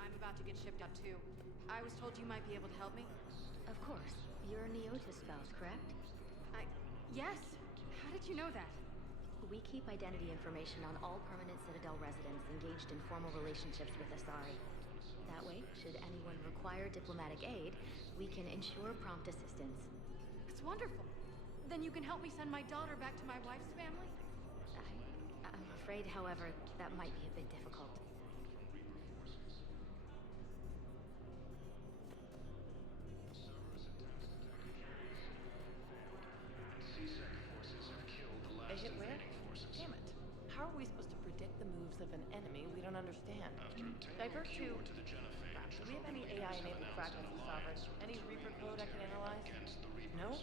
I'm about to get shipped out too. I was told you might be able to help me. Of course. You're Neota's spouse, correct? Yes. How did you know that? We keep identity information on all permanent Citadel residents engaged in formal relationships with Asari. That way, should anyone require diplomatic aid, we can ensure prompt assistance. It's wonderful. Then you can help me send my daughter back to my wife's family? I'm afraid, however, that might be a bit difficult. They hit where? Damn it. How are we supposed to predict the moves of an enemy we don't understand? Divert to... Do we have any AI-enabled fragments of Sovereign? Any Reaper code I can analyze? No?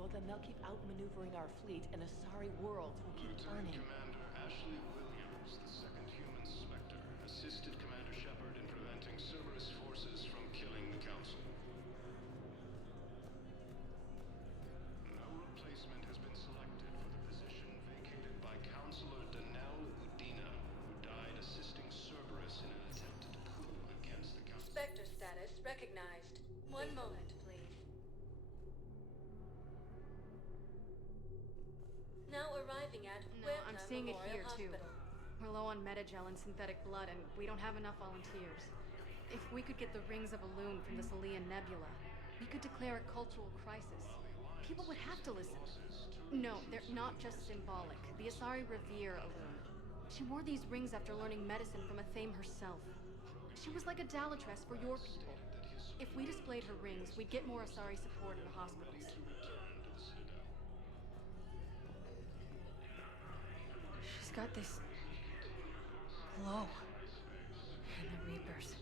Well, then they'll keep outmaneuvering our fleet, and Asari worlds will keep burning. Commander Ashley Williams, the second human Spectre, assisted Commander Shepard in preventing Cerberus forces from killing the Council. No replacement has been selected for the position vacated by Counselor Danelle Udina, who died assisting Cerberus in an attempted coup against the Council. Spectre status recognized. One moment, please. Now arriving at No, Huerta I'm seeing it Memorial here too. Hospital. We're low on metagel and synthetic blood, and we don't have enough volunteers. If we could get the rings of Elune from the Salian Nebula, we could declare a cultural crisis. People would have to listen. No, they're not just symbolic. The Asari revere Elune. She wore these rings after learning medicine from Athame herself. She was like a Dalatress for your people. If we displayed her rings, we'd get more Asari support in the hospitals. She's got this glow. And the Reapers.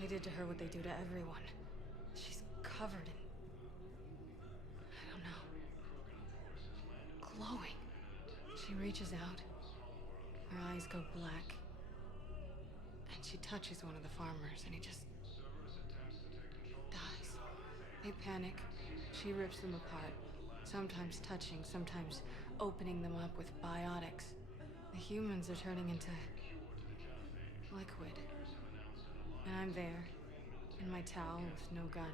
They did to her what they do to everyone. She's covered in... I don't know. Glowing. She reaches out. Her eyes go black. And she touches one of the farmers, and he just... dies. They panic. She rips them apart. Sometimes touching, sometimes opening them up with biotics. The humans are turning into... liquid. And I'm there, in my towel with no gun.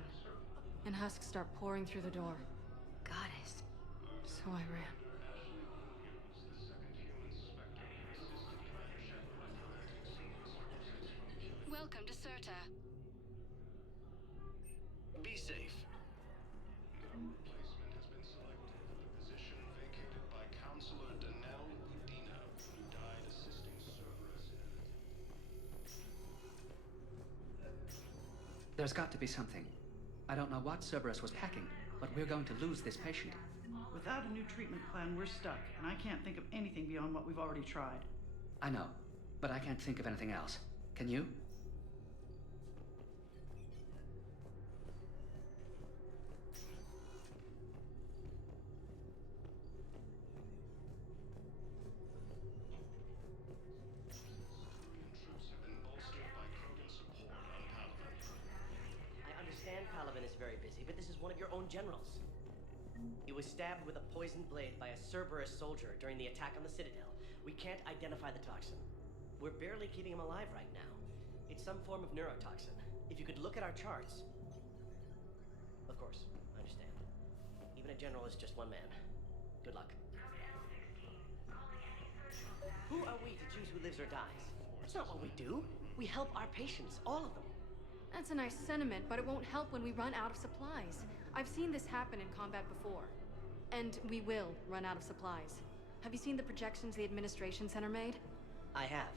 And husks start pouring through the door. Goddess. So I ran. Welcome to Serta. Be safe. No replacement has been selected for the position vacated by Counselor Danelle Udina, who died assisting Cerberus in... There's got to be something. I don't know what Cerberus was packing, but we're going to lose this patient. Without a new treatment plan, we're stuck, and I can't think of anything beyond what we've already tried. I know, but I can't think of anything else. Can you? Troops have been bolstered by Krogan support on Palaven. I understand Palaven is very busy, but this is one of your own generals. He was stabbed with a poisoned blade by a Cerberus soldier during the attack on the Citadel. We can't identify the toxin. We're barely keeping him alive right now. It's some form of neurotoxin. If you could look at our charts... Of course, I understand. Even a general is just one man. Good luck. Who are we to choose who lives or dies? That's not what we do. We help our patients, all of them. That's a nice sentiment, but it won't help when we run out of supplies. I've seen this happen in combat before. And we will run out of supplies. Have you seen the projections the administration center made? I have.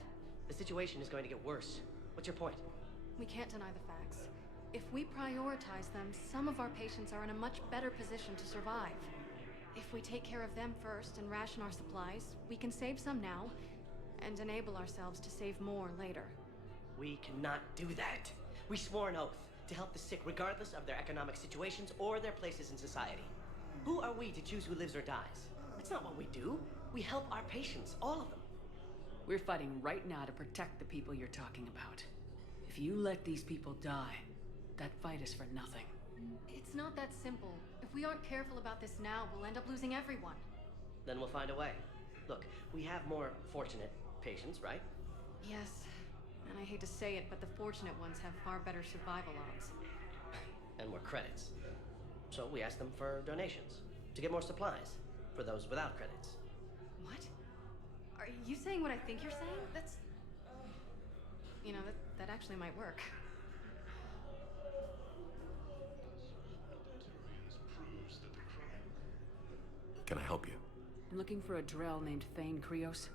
The situation is going to get worse. What's your point? We can't deny the facts. If we prioritize them, some of our patients are in a much better position to survive. If we take care of them first and ration our supplies, we can save some now, and enable ourselves to save more later. We cannot do that. We swore an oath to help the sick regardless of their economic situations or their places in society. Who are we to choose who lives or dies? That's not what we do. We help our patients, all of them. We're fighting right now to protect the people you're talking about. If you let these people die, that fight is for nothing. It's not that simple. If we aren't careful about this now, we'll end up losing everyone. Then we'll find a way. Look, we have more fortunate patients, right? Yes, And I hate to say it, but the fortunate ones have far better survival odds. And more credits. So we asked them for donations to get more supplies for those without credits. What? Are you saying what I think you're saying? That's... You know, that actually might work. Can I help you? I'm looking for a Drell named Thane Krios.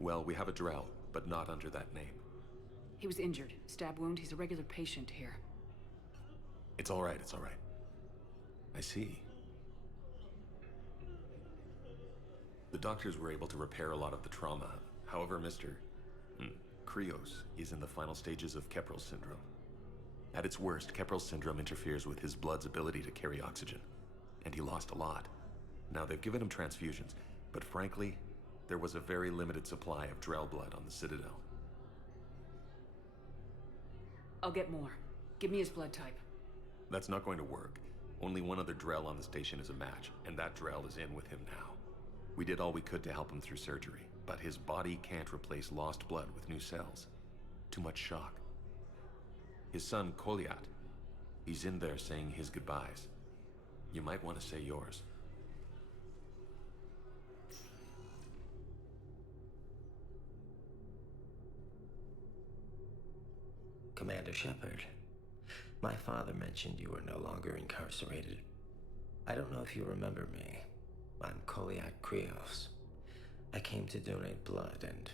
Well, we have a Drell, but not under that name. He was injured. Stab wound. He's a regular patient here. It's all right, it's all right. I see. The doctors were able to repair a lot of the trauma. However, Mr. Krios is in the final stages of Keprel's syndrome. At its worst, Keprel's syndrome interferes with his blood's ability to carry oxygen, and he lost a lot. Now, they've given him transfusions, but frankly, there was a very limited supply of Drell blood on the Citadel. I'll get more. Give me his blood type. That's not going to work. Only one other Drell on the station is a match, and that Drell is in with him now. We did all we could to help him through surgery, but his body can't replace lost blood with new cells. Too much shock. His son, Koliat, he's in there saying his goodbyes. You might want to say yours. Commander Shepard, my father mentioned you were no longer incarcerated. I don't know if you remember me. I'm Koliat Krios. I came to donate blood and,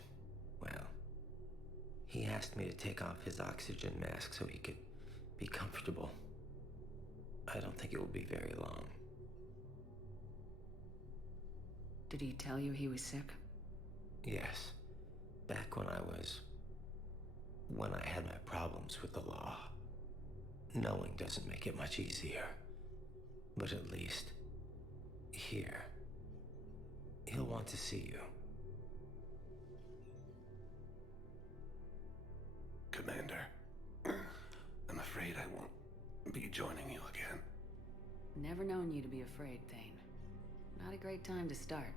well, he asked me to take off his oxygen mask so he could be comfortable. I don't think it will be very long. Did he tell you he was sick? Yes. Back when I had my problems with the law. Knowing doesn't make it much easier. But at least, here, he'll want to see you. Commander, I'm afraid I won't be joining you again. Never known you to be afraid, Thane. Not a great time to start.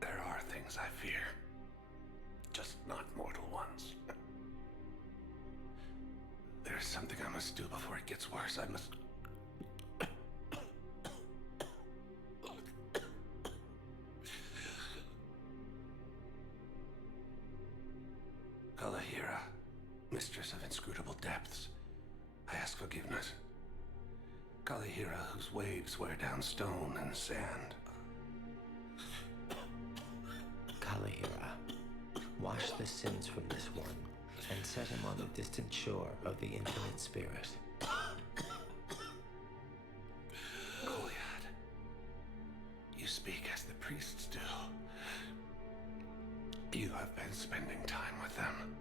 There are things I fear. Just not mortal ones. There's something I must do before it gets worse. I must... Kalahira, mistress of inscrutable depths, I ask forgiveness. Kalahira, whose waves wear down stone and sand. Kalahira, wash the sins from this one and set him on the distant shore of the infinite spirit. Koliat, you speak as the priests do. You have been spending time with them.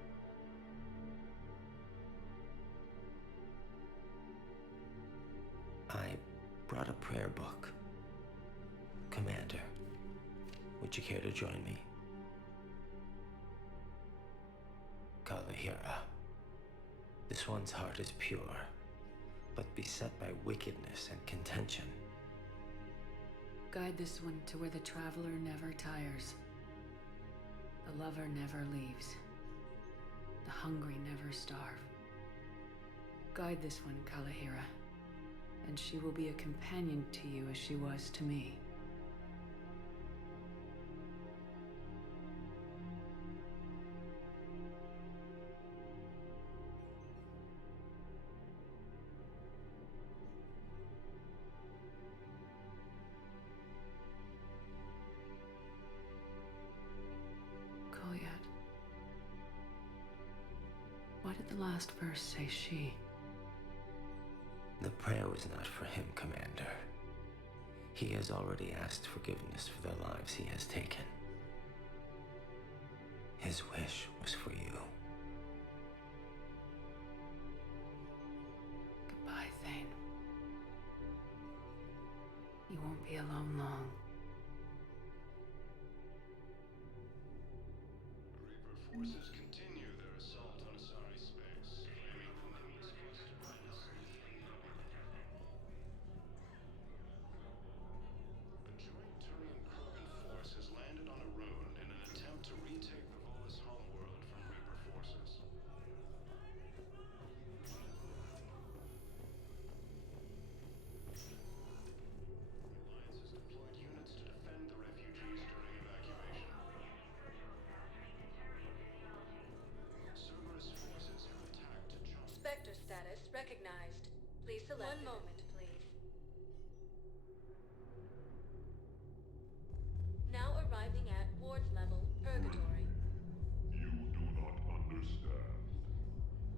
I brought a prayer book. Commander, would you care to join me? Kalahira, this one's heart is pure, but beset by wickedness and contention. Guide this one to where the traveler never tires. The lover never leaves. The hungry never starve. Guide this one, Kalahira, and she will be a companion to you as she was to me. Why did the last verse say she? The prayer was not for him, Commander. He has already asked forgiveness for the lives he has taken. His wish was for you. Goodbye, Thane. You won't be alone long. Reaper forces continue their assault on Asari space, claiming the nameless cluster. status recognized. Please select. One moment, please. Now arriving at ward level, Purgatory. You do not understand.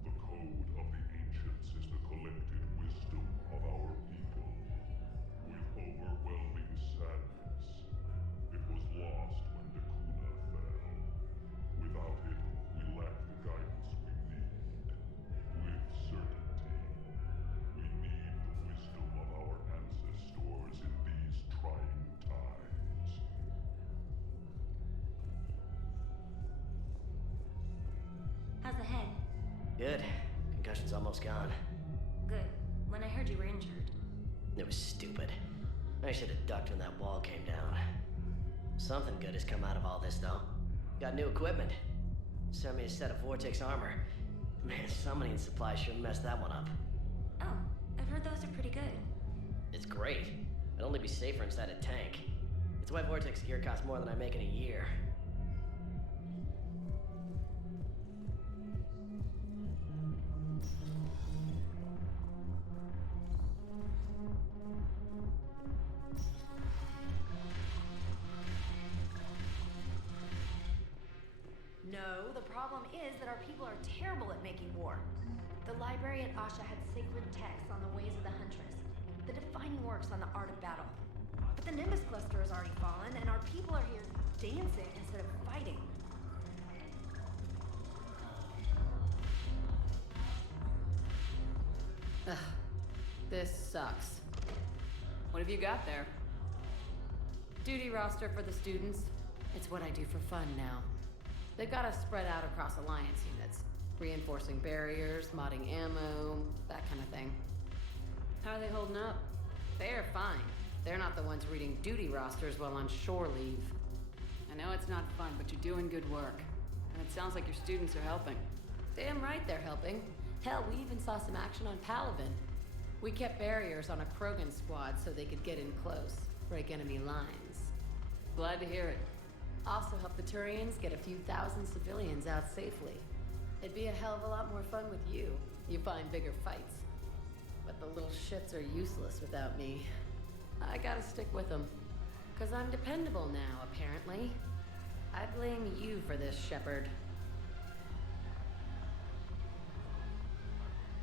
The code of the ancients is the collected wisdom of our people. With overwhelming sadness, it was lost when GKuba fell. Without it, we lack the guidance we need. With certainty, we need the wisdom of our ancestors in these trying times. How's the head? Good. Concussion's almost gone. Good. When I heard you were injured. It was stupid. I should have ducked when that wall came down. Something good has come out of all this, though. Got new equipment. Sent me a set of Vortex armor. Man, somebody in supply sure messed that one up. Oh, I've heard those are pretty good. It's great. It'd only be safer inside a tank. It's why Vortex gear costs more than I make in a year. No, the problem is that our people are terrible at making war. The library at Asha had sacred texts on the ways of the Huntress, the defining works on the art of battle. But the Nimbus cluster has already fallen, and our people are here dancing instead of fighting. Ugh, this sucks. What have you got there? Duty roster for the students. It's what I do for fun now. They've got us spread out across Alliance units, reinforcing barriers, modding ammo, that kind of thing. How are they holding up? They're fine. They're not the ones reading duty rosters while on shore leave. I know it's not fun, but you're doing good work. And it sounds like your students are helping. Damn right they're helping. Hell, we even saw some action on Palaven. We kept barriers on a Krogan squad so they could get in close, break enemy lines. Glad to hear it. Also help the Turians get a few thousand civilians out safely. It'd be a hell of a lot more fun with you. You find bigger fights. But the little shits are useless without me. I gotta stick with them. 'Cause I'm dependable now, apparently. I blame you for this, Shepard.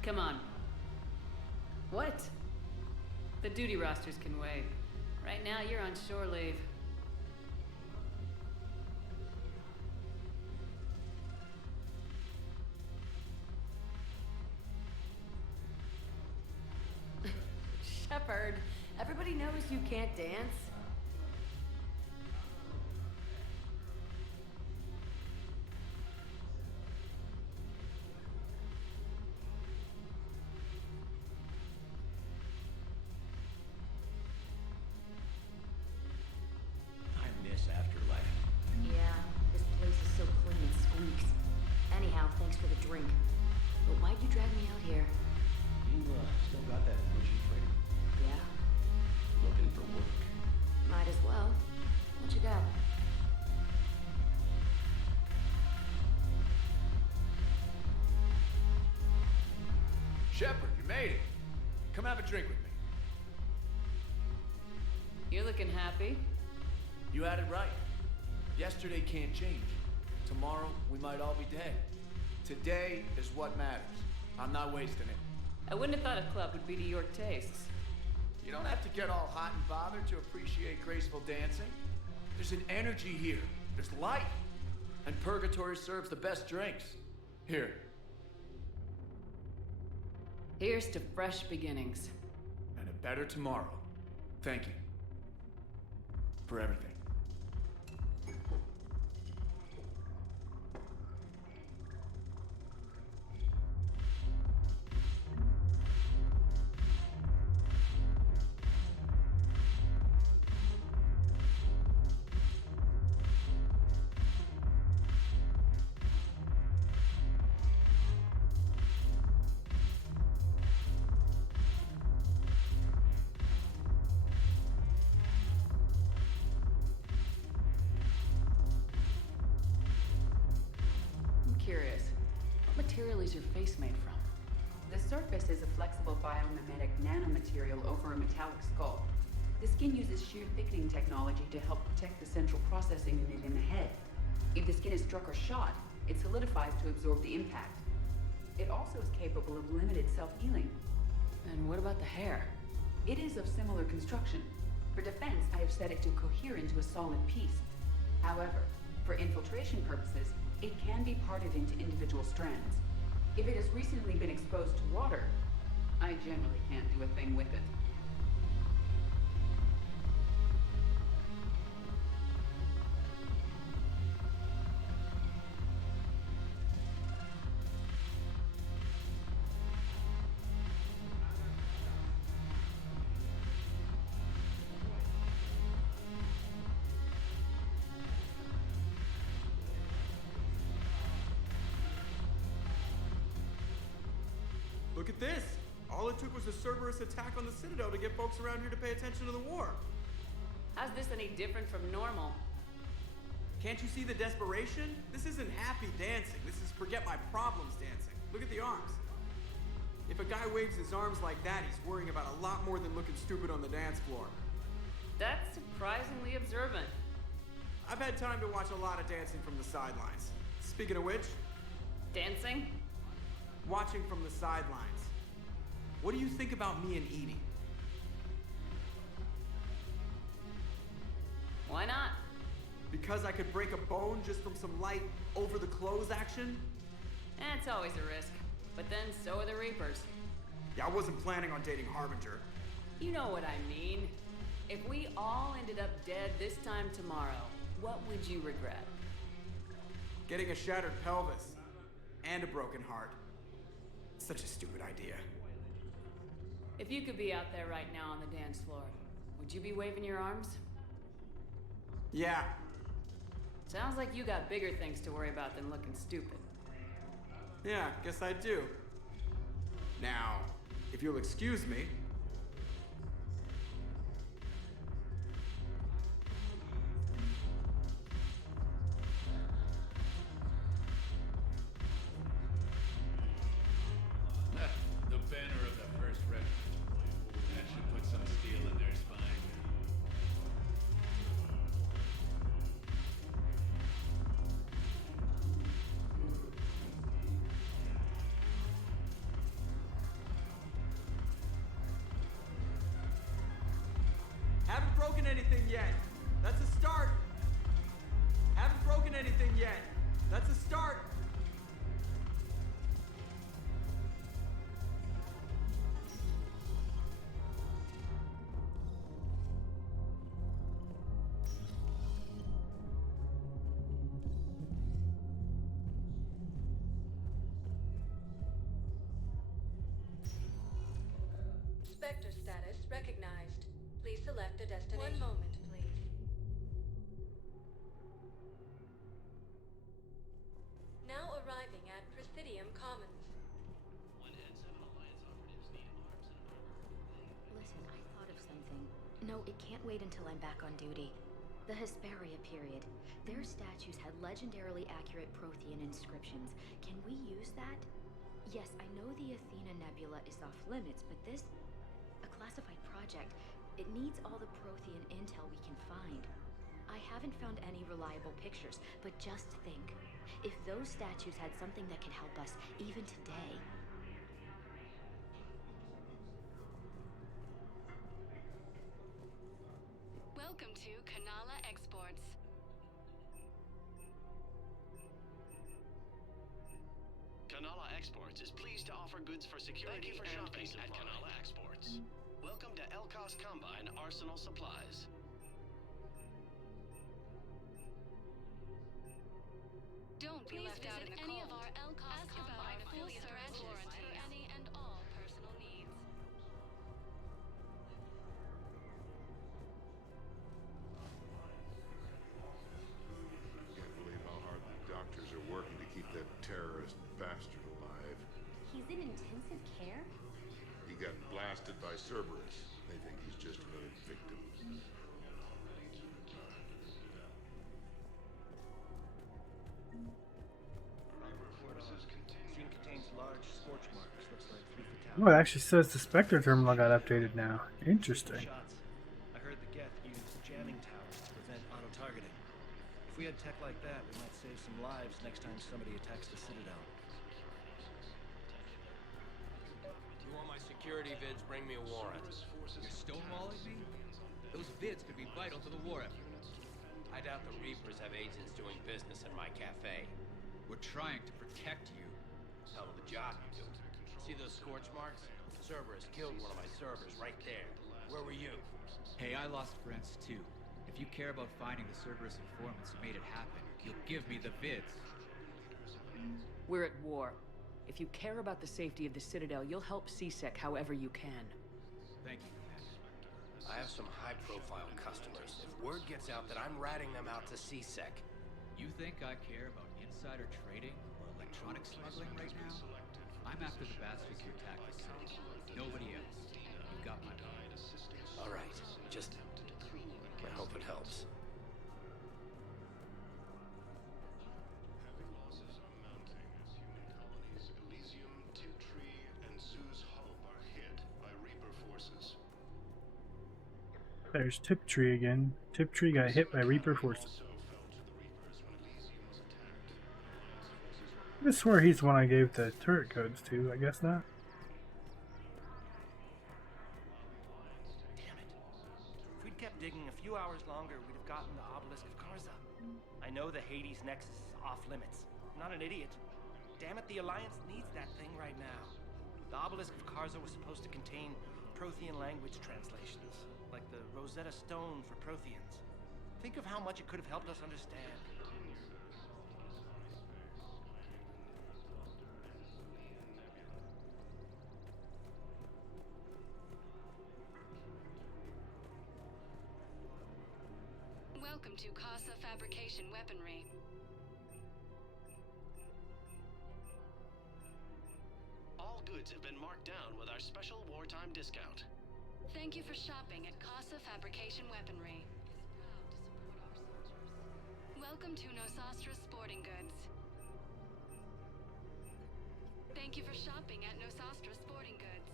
Come on. What? The duty rosters can wait. Right now, you're on shore leave. Shepard, everybody knows you can't dance. I miss Afterlife. Yeah, this place is so clean it squeaks. Anyhow, thanks for the drink. But why'd you drag me out here? You still got that bushy frame? Yeah, Looking for work. might as well. What you got? Shepard, you made it. Come have a drink with me. You're looking happy. You had it right. Yesterday can't change. Tomorrow, we might all be dead. Today is what matters. I'm not wasting it. I wouldn't have thought a club would be to your tastes. You don't have to get all hot and bothered to appreciate graceful dancing. There's an energy here. There's life. And Purgatory serves the best drinks. Here. Here's to fresh beginnings. And a better tomorrow. Thank you. For everything. I'm curious. What material is your face made from? The surface is a flexible biomimetic nanomaterial over a metallic skull. The skin uses shear thickening technology to help protect the central processing unit in the head. If the skin is struck or shot, it solidifies to absorb the impact. It also is capable of limited self-healing. And what about the hair? It is of similar construction. For defense, I have set it to cohere into a solid piece. However, for infiltration purposes, it can be parted into individual strands. If it has recently been exposed to water, I generally can't do a thing with it. Look at this! All it took was a Cerberus attack on the Citadel to get folks around here to pay attention to the war. How's this any different from normal? Can't you see the desperation? This isn't happy dancing. This is forget my problems dancing. Look at the arms. If a guy waves his arms like that, he's worrying about a lot more than looking stupid on the dance floor. That's surprisingly observant. I've had time to watch a lot of dancing from the sidelines. Speaking of which... Dancing? Watching from the sidelines. What do you think about me and Edie? Why not? Because I could break a bone just from some light over-the-clothes action? It's always a risk. But then so are the Reapers. Yeah, I wasn't planning on dating Harbinger. You know what I mean. If we all ended up dead this time tomorrow, what would you regret? Getting a shattered pelvis. And a broken heart. Such a stupid idea. If you could be out there right now on the dance floor, would you be waving your arms? Yeah. Sounds like you got bigger things to worry about than looking stupid. Yeah, guess I do. Now, if you'll excuse me. The banner of the first regiment. That should put some steel in their spine. Haven't broken anything yet. That's a start. Haven't broken anything yet. That's a start. Spectre status recognized. Please select a destination. 1 moment, please. Now arriving at Presidium Commons. Listen, I thought of something. No, it can't wait until I'm back on duty. The Hesperia period. Their statues had legendarily accurate Prothean inscriptions. Can we use that? Yes, I know the Athena Nebula is off limits, but this... a classified project. It needs all the Prothean intel we can find. I haven't found any reliable pictures, but just think. If those statues had something that can help us, even today... Welcome to Kanala Exports. Kanala Exports is pleased to offer goods for security and peace at Kanala Exports. Welcome to Elkos Combine Arsenal Supplies. Don't be left out in the cold. Any of our Elkos Combine full service warranty for any and all personal needs. Can't believe how hard the doctors are working to keep that terrorist bastard alive. He's in intensive care? He got blasted by Cerberus. They think he's just another victim. Forces continue. Scene contains large scorch marks. Looks like 3 Oh, it actually says the Spectre terminal got updated now. Interesting. Shots. I heard the Geth used jamming towers to prevent auto-targeting. If we had tech like that, we might save some lives next time somebody attacks the Citadel. You want my security vids, bring me a warrant. You're stonewalling me? Those vids could be vital to the war effort. I doubt the Reapers have agents doing business in my cafe. We're trying to protect you. Hell of a job you do. See those scorch marks? Cerberus killed one of my servers right there. Where were you? Hey, I lost friends too. If you care about finding the Cerberus informants who made it happen, you'll give me the vids. We're at war. If you care about the safety of the Citadel, you'll help CSEC however you can. Thank you, Commander. I have some high-profile customers. If word gets out that I'm ratting them out to CSEC. You think I care about insider trading or electronic smuggling right now? I'm after the bastards who attacked the city. Nobody else. You got my mind. All right. Just... I hope it helps. Heavy losses are mounting as human colonies Elysium, Tiptree, and Zoo's Hope are hit by Reaper forces. There's Tiptree again. Tiptree got hit by Reaper forces. I swear he's the one I gave the turret codes to. I guess not. Damn it. If we'd kept digging a few hours longer, we'd have gotten the Obelisk of Karza. I know the Hades Nexus is off limits. I'm not an idiot. Damn it, the Alliance needs that thing right now. The Obelisk of Karza was supposed to contain Prothean language translations, like the Rosetta Stone for Protheans. Think of how much it could have helped us understand. Welcome to Casa Fabrication Weaponry. All goods have been marked down with our special wartime discount. Thank you for shopping at Casa Fabrication Weaponry. Welcome to Nosastra Sporting Goods. Thank you for shopping at Nosastra Sporting Goods.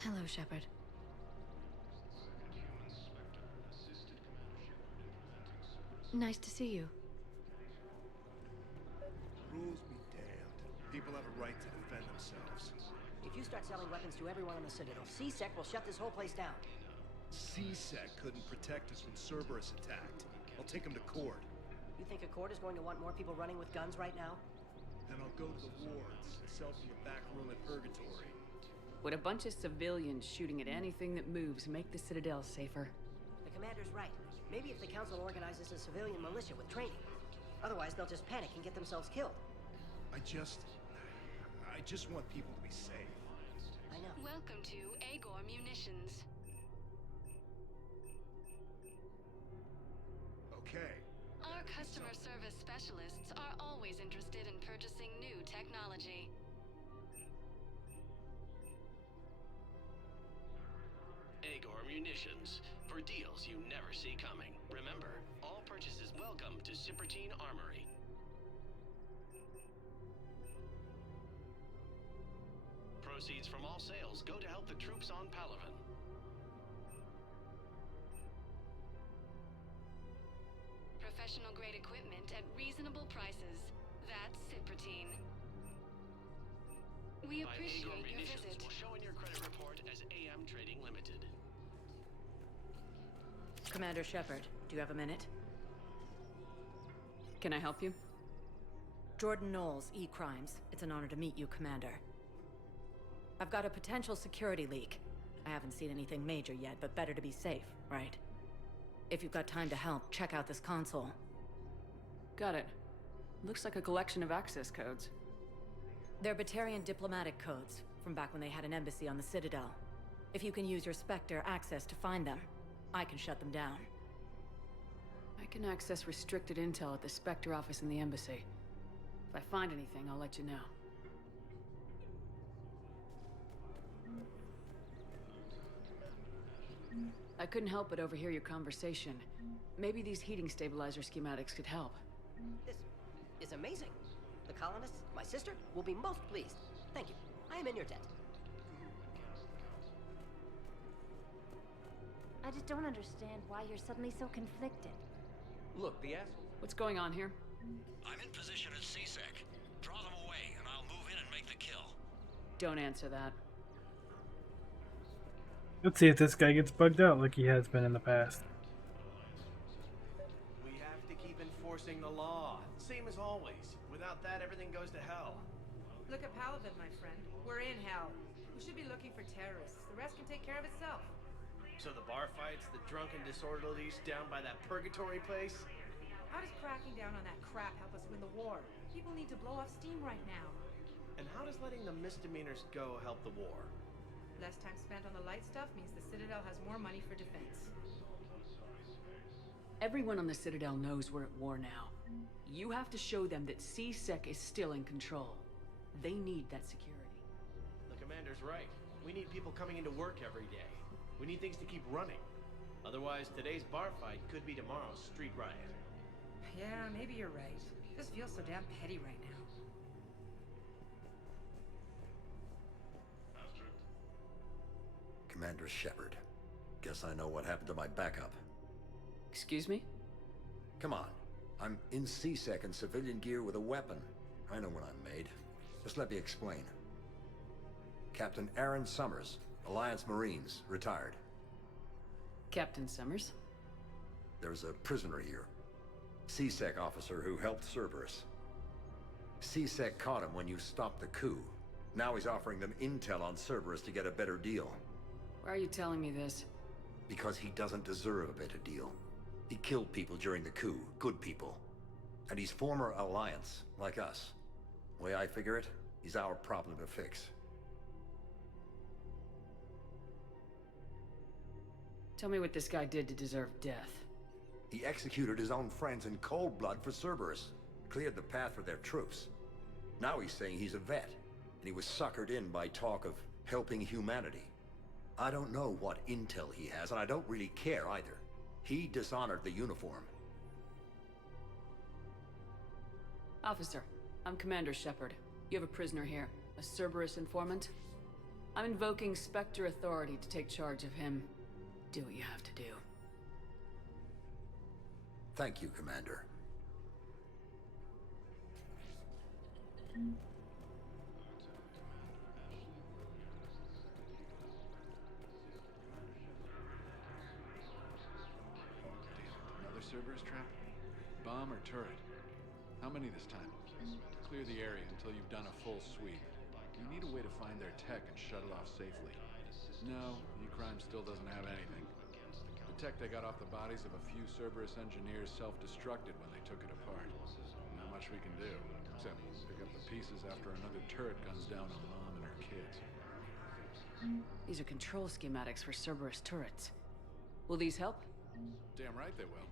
Hello, Shepard. Nice to see you. Rules be damned. People have a right to defend themselves. If you start selling weapons to everyone on the Citadel, CSEC will shut this whole place down. CSEC couldn't protect us when Cerberus attacked. I'll take him to court. You think a court is going to want more people running with guns right now? Then I'll go to the wards and sell from the back room at Purgatory. Would a bunch of civilians shooting at anything that moves make the Citadel safer? The commander's right. Maybe if the council organizes a civilian militia with training. Otherwise, they'll just panic and get themselves killed. I just want people to be safe. I know. Welcome to Agor Munitions. Okay. Our customer service specialists are always interested in purchasing new technology. Agor Munitions, for deals you never see coming. Remember, all purchases welcome to Cypertine Armory. Proceeds from all sales go to help the troops on Palaven. Professional grade equipment at reasonable prices. That's Cypertine. We By appreciate Agor your Munitions visit. will show in your credit report as AM Trading Limited. Commander Shepard, do you have a minute? Can I help you? Jordan Knowles, E-Crimes. It's an honor to meet you, Commander. I've got a potential security leak. I haven't seen anything major yet, but better to be safe, right? If you've got time to help, check out this console. Got it. Looks like a collection of access codes. They're Batarian diplomatic codes, from back when they had an embassy on the Citadel. If you can use your Spectre access to find them, I can shut them down. I can access restricted intel at the Spectre office in the embassy. If I find anything, I'll let you know. I couldn't help but overhear your conversation. Maybe these heating stabilizer schematics could help. This is amazing. The colonists, my sister, will be most pleased. Thank you. I am in your debt. I just don't understand why you're suddenly so conflicted. Look, the asshole. What's going on here? I'm in position at CSEC. Draw them away, and I'll move in and make the kill. Don't answer that. Let's see if this guy gets bugged out like he has been in the past. We have to keep enforcing the law. Same as always. Without that, everything goes to hell. Look at Paladin, my friend. We're in hell. We should be looking for terrorists. The rest can take care of itself. So the bar fights, the drunken disorderlies down by that purgatory place? How does cracking down on that crap help us win the war? People need to blow off steam right now. And how does letting the misdemeanors go help the war? Less time spent on the light stuff means the Citadel has more money for defense. Everyone on the Citadel knows we're at war now. You have to show them that CSEC is still in control. They need that security. The commander's right. We need people coming into work every day. We need things to keep running. Otherwise, today's bar fight could be tomorrow's street riot. Yeah, maybe you're right. This feels so damn petty right now. Commander Shepard. Guess I know what happened to my backup. Excuse me? Come on. I'm in CSEC in civilian gear with a weapon. I know what I'm made. Just let me explain. Captain Aaron Summers, Alliance Marines, retired. Captain Summers? There's a prisoner here. CSEC officer who helped Cerberus. CSEC caught him when you stopped the coup. Now he's offering them intel on Cerberus to get a better deal. Why are you telling me this? Because he doesn't deserve a better deal. He killed people during the coup, good people. And he's former Alliance, like us. The way I figure it, he's our problem to fix. Tell me what this guy did to deserve death. He executed his own friends in cold blood for Cerberus. Cleared the path for their troops. Now he's saying he's a vet, and he was suckered in by talk of helping humanity. I don't know what intel he has, and I don't really care either. He dishonored the uniform. Officer, I'm Commander Shepard. You have a prisoner here, a Cerberus informant. I'm invoking Spectre authority to take charge of him. Do what you have to do. Thank you, Commander. Another Cerberus trap? Bomb or turret? How many this time? Clear the area until you've done a full sweep. You need a way to find their tech and shut it off safely. No, E-Crime still doesn't have anything. The tech they got off the bodies of a few Cerberus engineers self-destructed when they took it apart. Not much we can do, except pick up the pieces after another turret guns down on Mom and her kids. These are control schematics for Cerberus turrets. Will these help? Damn right they will.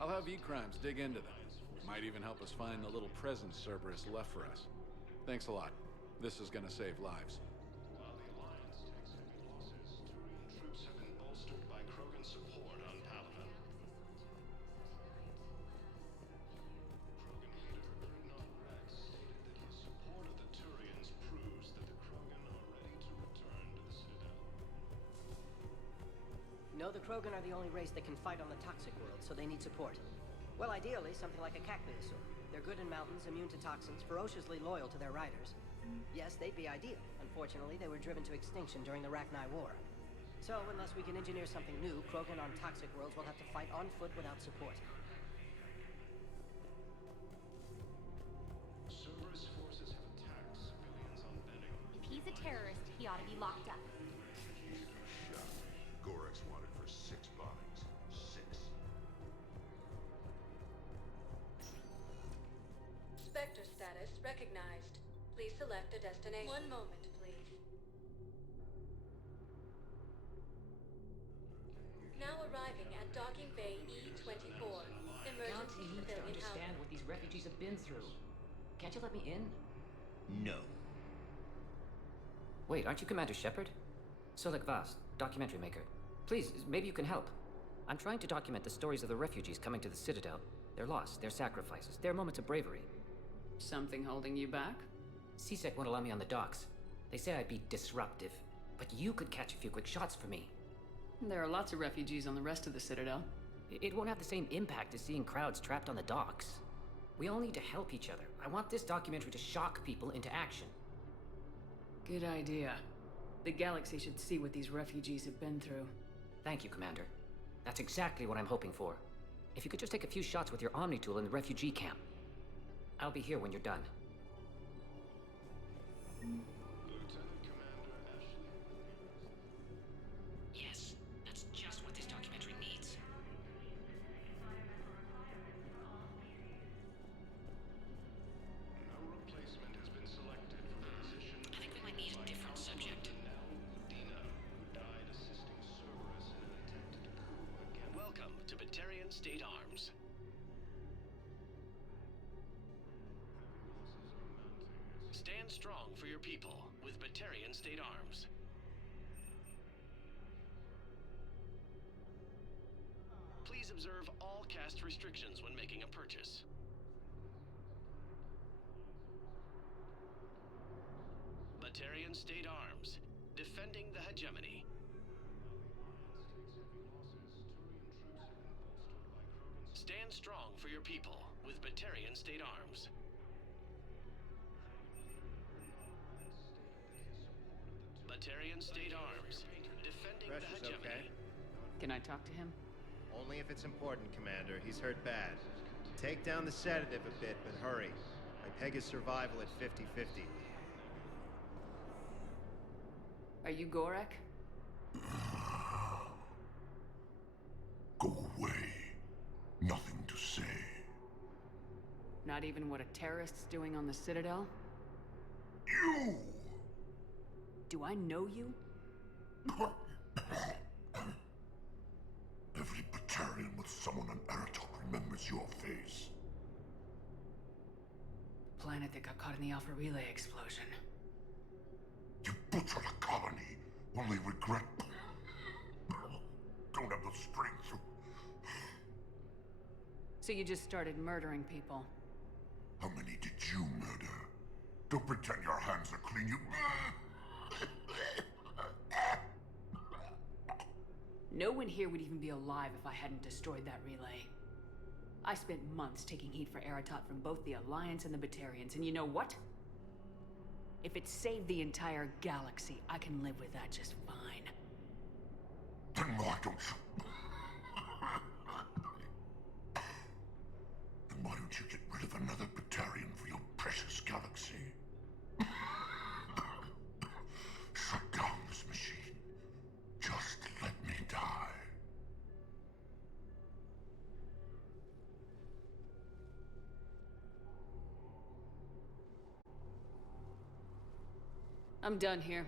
I'll have E-Crimes dig into them. Might even help us find the little presents Cerberus left for us. Thanks a lot. This is gonna save lives. While the Alliance takes heavy losses, Turian troops have been bolstered by Krogan support on Paladin. Krogan leader Ernot Rex stated that the support of the Turians proves that the Krogan are ready to return to the Citadel. No, the Krogan are the only race that can fight on the toxic world, so they need support. Well, ideally, something like a cactuosaur. They're good in mountains, immune to toxins, ferociously loyal to their riders. Yes, they'd be ideal. Unfortunately, they were driven to extinction during the Rachni War. So, unless we can engineer something new, Krogan on toxic worlds will have to fight on foot without support. Cerberus forces have attacked civilians on Benning. If he's a terrorist, he ought to be locked up. Shot. Gorex wanted for 6 bombings. 6. Spectre status recognized. Please select a destination. One moment, please. Now arriving at Docking Bay E29. Emergency You need to civilian understand housing. what these refugees have been through. Can't you let me in? No. Wait, aren't you Commander Shepard? Solik Vast, documentary maker. Please, maybe you can help. I'm trying to document the stories of the refugees coming to the Citadel. Their loss, their sacrifices, their moments of bravery. Something holding you back? CSEC won't allow me on the docks. They say I'd be disruptive, but you could catch a few quick shots for me. There are lots of refugees on the rest of the Citadel. It won't have the same impact as seeing crowds trapped on the docks. We all need to help each other. I want this documentary to shock people into action. Good idea. The galaxy should see what these refugees have been through. Thank you, Commander. That's exactly what I'm hoping for. If you could just take a few shots with your Omni tool in the refugee camp. I'll be here when you're done. Yes, that's just what this documentary needs. No replacement has been selected for the position. I think we might need a different subject. Died assisting Cerberus in an attempted coup against... Welcome to Batarian State Arms. Stand strong for your people with Batarian State Arms. Please observe all caste restrictions when making a purchase. Batarian State Arms, defending the hegemony. Stand strong for your people with Batarian State Arms. Batarian State Arms, defending the Pressure's hegemony. okay. Can I talk to him? Only if it's important, Commander. He's hurt bad. Take down the sedative a bit, but hurry. I peg his survival at 50-50. Are you Gorek? Go away. Nothing to say. Not even what a terrorist's doing on the Citadel? You! Do I know you? Every Batarian with someone on Aratok remembers your face. The planet that got caught in the Alpha Relay explosion. You butchered a colony, only regret. Don't have the strength to... So you just started murdering people? How many did you murder? Don't pretend your hands are clean, you... No one here would even be alive if I hadn't destroyed that relay. I spent months taking heat for Aratot from both the Alliance and the Batarians, and you know what? If it saved the entire galaxy, I can live with that just fine. Then why don't you... Then why don't you get rid of another Batarian for your precious galaxy? Shut down this machine. Just let me die. I'm done here.